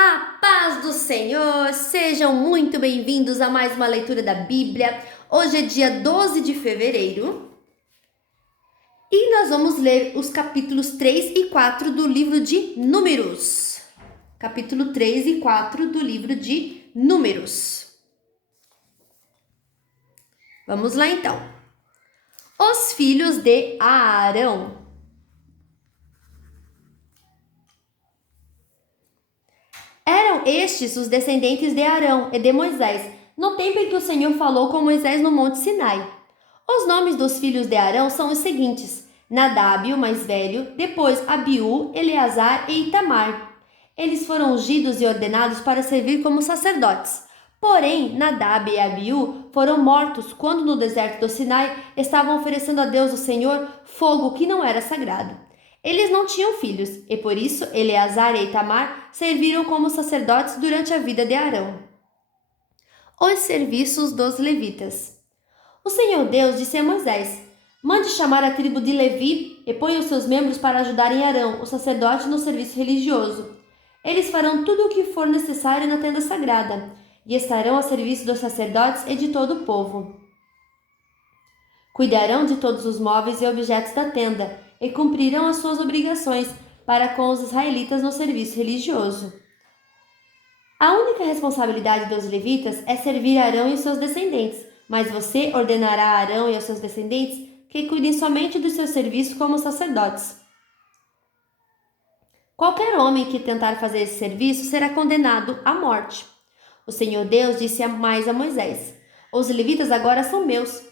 A paz do Senhor, sejam muito bem-vindos a mais uma leitura da Bíblia. Hoje é dia 12 de fevereiro e nós vamos ler os capítulos 3 e 4 do livro de Números. Capítulo 3 e 4 do livro de Números. Vamos lá então. Os filhos de Arão. Eram estes os descendentes de Arão e de Moisés, no tempo em que o Senhor falou com Moisés no Monte Sinai. Os nomes dos filhos de Arão são os seguintes: Nadab, o mais velho, depois Abiú, Eleazar e Itamar. Eles foram ungidos e ordenados para servir como sacerdotes. Porém, Nadab e Abiú foram mortos quando no deserto do Sinai estavam oferecendo a Deus o Senhor fogo que não era sagrado. Eles não tinham filhos, e por isso Eleazar e Itamar serviram como sacerdotes durante a vida de Arão. Os serviços dos levitas. O Senhor Deus disse a Moisés: Mande chamar a tribo de Levi e ponha os seus membros para ajudarem Arão, o sacerdote, no serviço religioso. Eles farão tudo o que for necessário na tenda sagrada, e estarão a serviço dos sacerdotes e de todo o povo. Cuidarão de todos os móveis e objetos da tenda, e cumprirão as suas obrigações para com os israelitas no serviço religioso. A única responsabilidade dos levitas é servir Arão e seus descendentes, mas você ordenará a Arão e aos seus descendentes que cuidem somente do seu serviço como sacerdotes. Qualquer homem que tentar fazer esse serviço será condenado à morte. O Senhor Deus disse mais a Moisés: Os levitas agora são meus.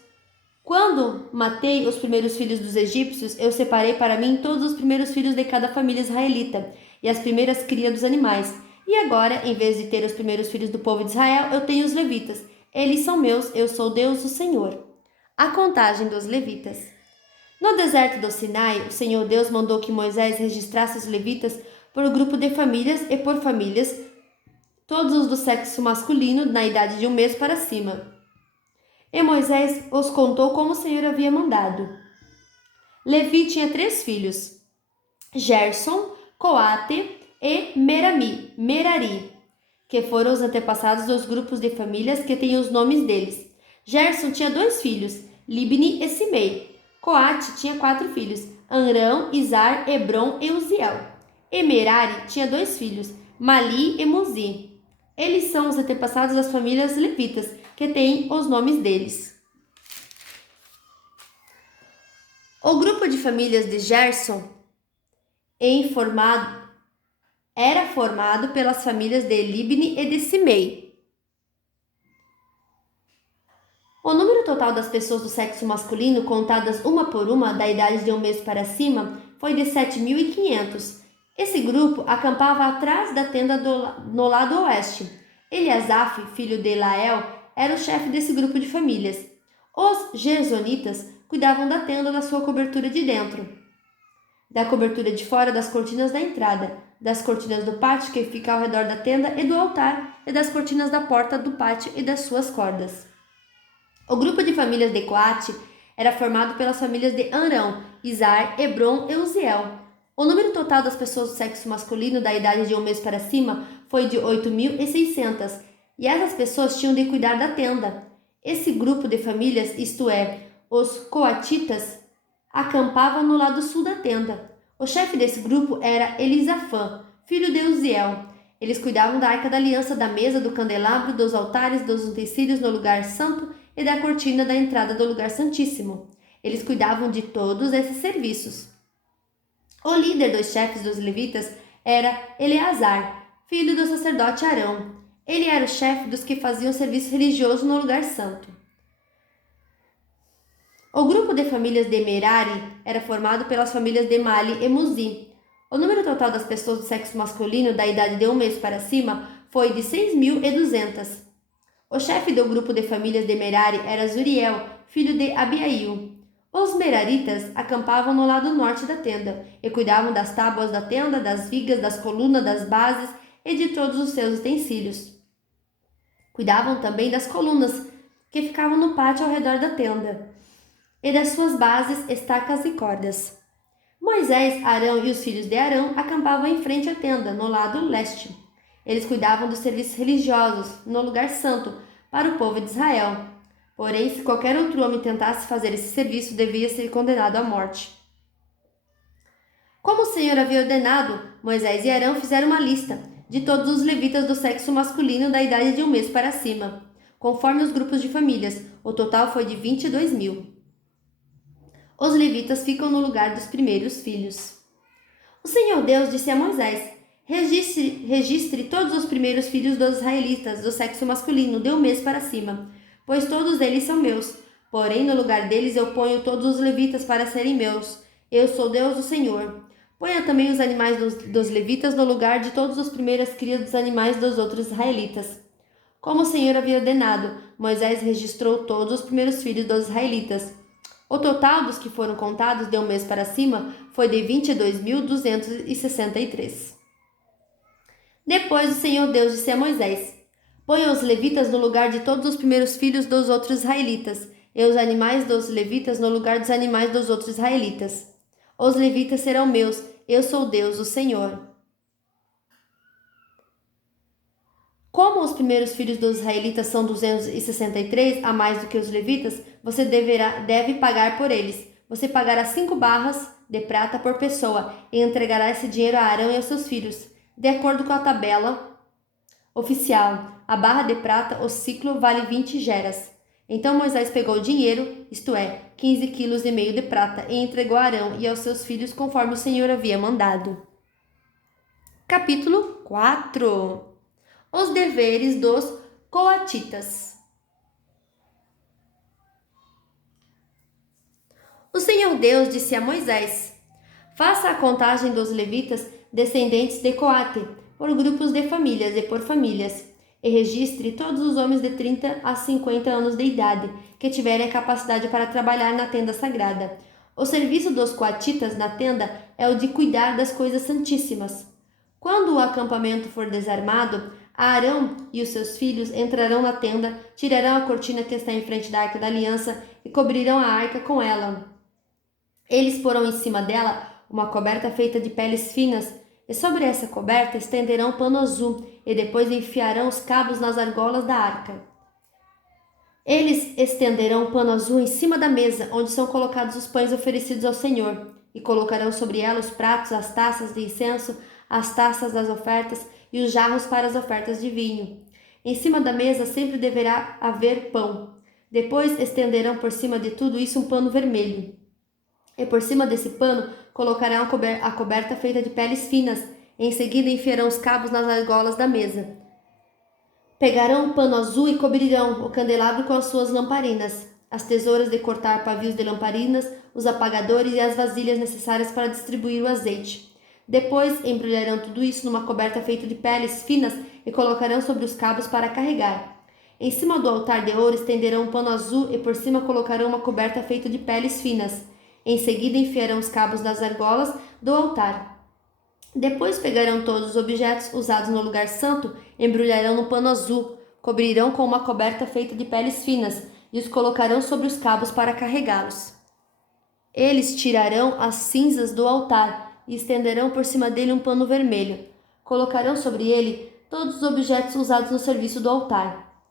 Quando matei os primeiros filhos dos egípcios, eu separei para mim todos os primeiros filhos de cada família israelita e as primeiras crias dos animais. E agora, em vez de ter os primeiros filhos do povo de Israel, eu tenho os levitas. Eles são meus, eu sou Deus, o Senhor. A contagem dos levitas. No deserto do Sinai, o Senhor Deus mandou que Moisés registrasse os levitas por grupo de famílias e por famílias, todos os do sexo masculino, na idade de 1 mês para cima. E Moisés os contou como o Senhor havia mandado. Levi tinha 3 filhos: Gerson, Coate e Merari, que foram os antepassados dos grupos de famílias que têm os nomes deles. Gerson tinha 2 filhos, Libni e Simei. Coate tinha 4 filhos, Amrão, Izar, Hebron e Uziel. E Merari tinha 2 filhos, Mali e Muzi. Eles são os antepassados das famílias levitas, que têm os nomes deles. O grupo de famílias de Gerson era formado pelas famílias de Libni e de Simei. O número total das pessoas do sexo masculino, contadas uma por uma, da idade de 1 mês para cima, foi de 7.500. Esse grupo acampava atrás da tenda no lado oeste. Eliasaf, filho de Lael, era o chefe desse grupo de famílias. Os gersonitas cuidavam da tenda da sua cobertura de dentro, da cobertura de fora, das cortinas da entrada, das cortinas do pátio que fica ao redor da tenda e do altar, e das cortinas da porta do pátio e das suas cordas. O grupo de famílias de Coate era formado pelas famílias de Amrão, Izar, Hebron e Uziel. O número total das pessoas do sexo masculino da idade de 1 mês para cima foi de 8.600, e essas pessoas tinham de cuidar da tenda. Esse grupo de famílias, isto é, os coatitas, acampava no lado sul da tenda. O chefe desse grupo era Elisafã, filho de Uziel. Eles cuidavam da arca da aliança, da mesa, do candelabro, dos altares, dos utensílios no lugar santo e da cortina da entrada do lugar santíssimo. Eles cuidavam de todos esses serviços. O líder dos chefes dos levitas era Eleazar, filho do sacerdote Arão. Ele era o chefe dos que faziam serviço religioso no lugar santo. O grupo de famílias de Merari era formado pelas famílias de Mali e Muzi. O número total das pessoas do sexo masculino da idade de 1 mês para cima foi de 6.200. O chefe do grupo de famílias de Merari era Zuriel, filho de Abiail. Os meraritas acampavam no lado norte da tenda e cuidavam das tábuas da tenda, das vigas, das colunas, das bases e de todos os seus utensílios. Cuidavam também das colunas que ficavam no pátio ao redor da tenda e das suas bases, estacas e cordas. Moisés, Arão e os filhos de Arão acampavam em frente à tenda, no lado leste. Eles cuidavam dos serviços religiosos no lugar santo para o povo de Israel. Porém, se qualquer outro homem tentasse fazer esse serviço, devia ser condenado à morte. Como o Senhor havia ordenado, Moisés e Arão fizeram uma lista de todos os levitas do sexo masculino da idade de 1 mês para cima, conforme os grupos de famílias. O total foi de 22.000. Os levitas ficam no lugar dos primeiros filhos. O Senhor Deus disse a Moisés: registre todos os primeiros filhos dos israelitas do sexo masculino de 1 mês para cima, pois todos eles são meus. Porém, no lugar deles eu ponho todos os levitas para serem meus. Eu sou Deus, o Senhor. Ponha também os animais dos levitas no lugar de todos os primeiros crias dos animais dos outros israelitas. Como o Senhor havia ordenado, Moisés registrou todos os primeiros filhos dos israelitas. O total dos que foram contados de 1 mês para cima foi de 22.263. Depois o Senhor Deus disse a Moisés: ponha os levitas no lugar de todos os primeiros filhos dos outros israelitas, e os animais dos levitas no lugar dos animais dos outros israelitas. Os levitas serão meus, eu sou Deus, o Senhor. Como os primeiros filhos dos israelitas são 263 a mais do que os levitas, você deve pagar por eles. Você pagará 5 barras de prata por pessoa e entregará esse dinheiro a Arão e aos seus filhos. De acordo com a tabela oficial, a barra de prata, o ciclo, vale 20 geras. Então Moisés pegou o dinheiro, isto é, 15,5 quilos de prata, e entregou a Arão e aos seus filhos conforme o Senhor havia mandado. Capítulo 4. Os deveres dos coatitas. O Senhor Deus disse a Moisés: faça a contagem dos levitas descendentes de Coate, por grupos de famílias e por famílias, e registre todos os homens de 30 a 50 anos de idade que tiverem a capacidade para trabalhar na tenda sagrada. O serviço dos coatitas na tenda é o de cuidar das coisas santíssimas. Quando o acampamento for desarmado, Arão e os seus filhos entrarão na tenda, tirarão a cortina que está em frente da Arca da Aliança e cobrirão a arca com ela. Eles porão em cima dela uma coberta feita de peles finas, e sobre essa coberta estenderão pano azul, e depois enfiarão os cabos nas argolas da arca. Eles estenderão o pano azul em cima da mesa, onde são colocados os pães oferecidos ao Senhor, e colocarão sobre ela os pratos, as taças de incenso, as taças das ofertas e os jarros para as ofertas de vinho. Em cima da mesa sempre deverá haver pão. Depois estenderão por cima de tudo isso um pano vermelho. E por cima desse pano colocarão a coberta feita de peles finas. Em seguida enfiarão os cabos nas argolas da mesa. Pegarão um pano azul e cobrirão o candelabro com as suas lamparinas, as tesouras de cortar pavios de lamparinas, os apagadores e as vasilhas necessárias para distribuir o azeite. Depois embrulharão tudo isso numa coberta feita de peles finas e colocarão sobre os cabos para carregar. Em cima do altar de ouro estenderão um pano azul e por cima colocarão uma coberta feita de peles finas. Em seguida enfiarão os cabos nas argolas do altar. Depois pegarão todos os objetos usados no lugar santo, embrulharão no pano azul, cobrirão com uma coberta feita de peles finas e os colocarão sobre os cabos para carregá-los. Eles tirarão as cinzas do altar e estenderão por cima dele um pano vermelho. Colocarão sobre ele todos os objetos usados no serviço do altar: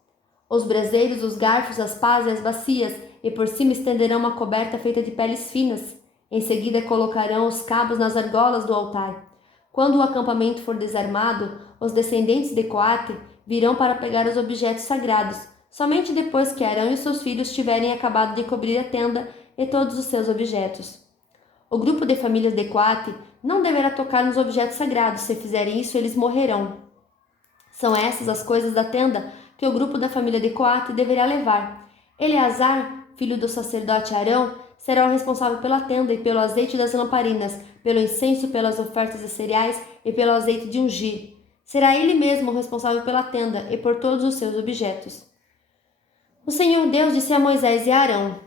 os braseiros, os garfos, as pás e as bacias, e por cima estenderão uma coberta feita de peles finas. Em seguida colocarão os cabos nas argolas do altar. Quando o acampamento for desarmado, os descendentes de Coate virão para pegar os objetos sagrados, somente depois que Arão e seus filhos tiverem acabado de cobrir a tenda e todos os seus objetos. O grupo de famílias de Coate não deverá tocar nos objetos sagrados. Se fizerem isso, eles morrerão. São essas as coisas da tenda que o grupo da família de Coate deverá levar. Eleazar, filho do sacerdote Arão, será o responsável pela tenda e pelo azeite das lamparinas, pelo incenso, pelas ofertas de cereais e pelo azeite de ungir. Será ele mesmo o responsável pela tenda e por todos os seus objetos. O Senhor Deus disse a Moisés e a Arão: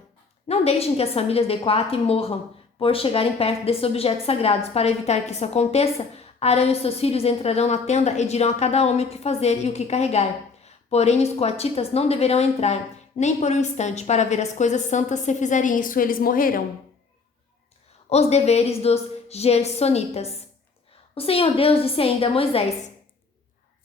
não deixem que as famílias de Coate morram por chegarem perto desses objetos sagrados. Para evitar que isso aconteça, Arão e seus filhos entrarão na tenda e dirão a cada homem o que fazer e o que carregar. Porém, os coatitas não deverão entrar, nem por um instante, para ver as coisas santas. Se fizerem isso, eles morrerão. Os deveres dos gersonitas. O Senhor Deus disse ainda a Moisés: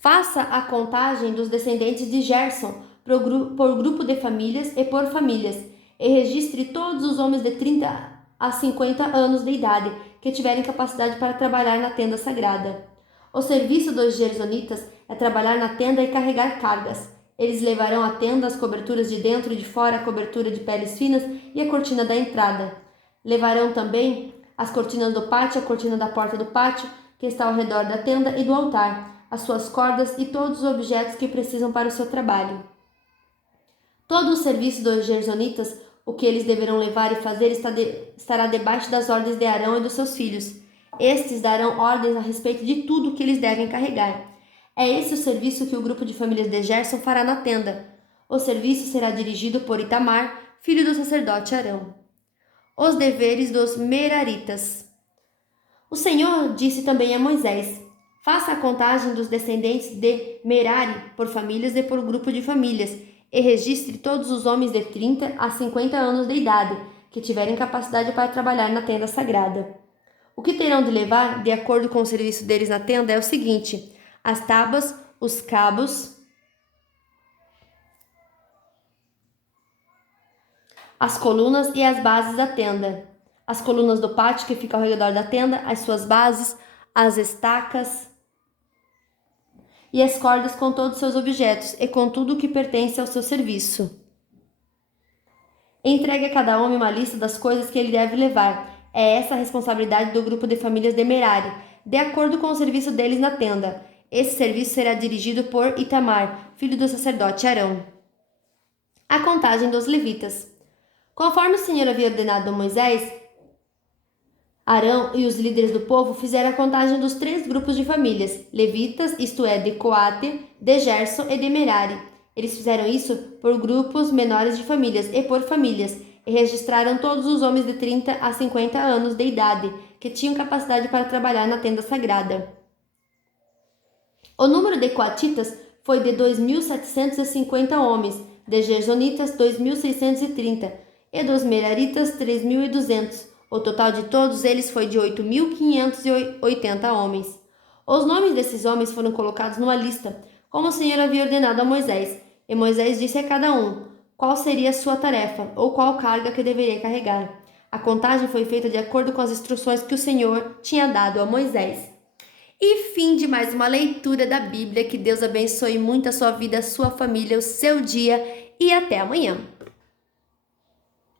Faça a contagem dos descendentes de Gerson por grupo de famílias e por famílias, e registre todos os homens de 30 a 50 anos de idade que tiverem capacidade para trabalhar na tenda sagrada. O serviço dos gersonitas é trabalhar na tenda e carregar cargas. Eles levarão à tenda as coberturas de dentro e de fora, a cobertura de peles finas e a cortina da entrada. Levarão também as cortinas do pátio, a cortina da porta do pátio, que está ao redor da tenda e do altar, as suas cordas e todos os objetos que precisam para o seu trabalho. Todo o serviço dos gersonitas, o que eles deverão levar e fazer, estará debaixo das ordens de Arão e dos seus filhos. Estes darão ordens a respeito de tudo o que eles devem carregar. É esse o serviço que o grupo de famílias de Gerson fará na tenda. O serviço será dirigido por Itamar, filho do sacerdote Arão. Os deveres dos Meraritas. O Senhor disse também a Moisés: faça a contagem dos descendentes de Merari por famílias e por grupo de famílias, e registre todos os homens de 30 a 50 anos de idade que tiverem capacidade para trabalhar na tenda sagrada. O que terão de levar, de acordo com o serviço deles na tenda, é o seguinte: as tábuas, os cabos, as colunas e as bases da tenda, as colunas do pátio que fica ao redor da tenda, as suas bases, as estacas e as cordas com todos os seus objetos e com tudo o que pertence ao seu serviço. Entregue a cada homem uma lista das coisas que ele deve levar. É essa a responsabilidade do grupo de famílias de Merari, de acordo com o serviço deles na tenda. Esse serviço será dirigido por Itamar, filho do sacerdote Arão. A contagem dos levitas. Conforme o Senhor havia ordenado a Moisés, Arão e os líderes do povo fizeram a contagem dos 3 grupos de famílias, levitas, isto é, de Coate, de Gerson e de Merari. Eles fizeram isso por grupos menores de famílias e por famílias, e registraram todos os homens de 30 a 50 anos de idade que tinham capacidade para trabalhar na tenda sagrada. O número de coatitas foi de 2.750 homens, de gersonitas 2.630 e dos meraritas 3.200. O total de todos eles foi de 8.580 homens. Os nomes desses homens foram colocados numa lista, como o Senhor havia ordenado a Moisés, e Moisés disse a cada um qual seria a sua tarefa ou qual carga que deveria carregar. A contagem foi feita de acordo com as instruções que o Senhor tinha dado a Moisés. E fim de mais uma leitura da Bíblia. Que Deus abençoe muito a sua vida, a sua família, o seu dia e até amanhã.